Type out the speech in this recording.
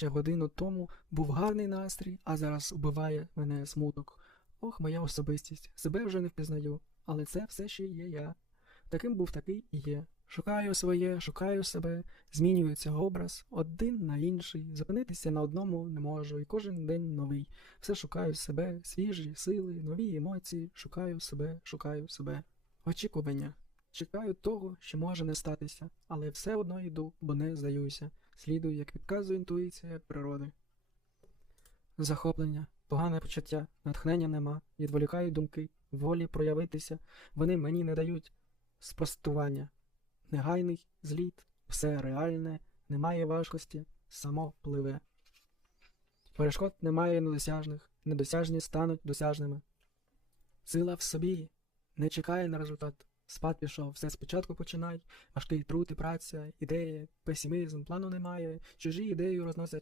Ще годину тому був гарний настрій, а зараз убиває мене смуток. Ох, моя особистість, себе вже не впізнаю, але це все ще є я. Таким був такий і є. Шукаю своє, шукаю себе, змінюється образ один на інший, зупинитися на одному не можу, і кожен день новий. Все шукаю себе, свіжі сили, нові емоції, шукаю себе, шукаю себе. Очікування. Чекаю того, що може не статися, але все одно йду, бо не здаюся. Слідую, як підказує інтуїція природи. Захоплення, погане почуття, натхнення нема, відволікають думки, волі проявитися, вони мені не дають спростування. Негайний зліт, все реальне, немає важкості, само пливе. Перешкод немає недосяжних, недосяжні стануть досяжними. Сила в собі не чекає на результат. Спад пішов, все спочатку починай, важкий труд і праця, ідеї, песимізм, плану немає, чужі ідеї розносять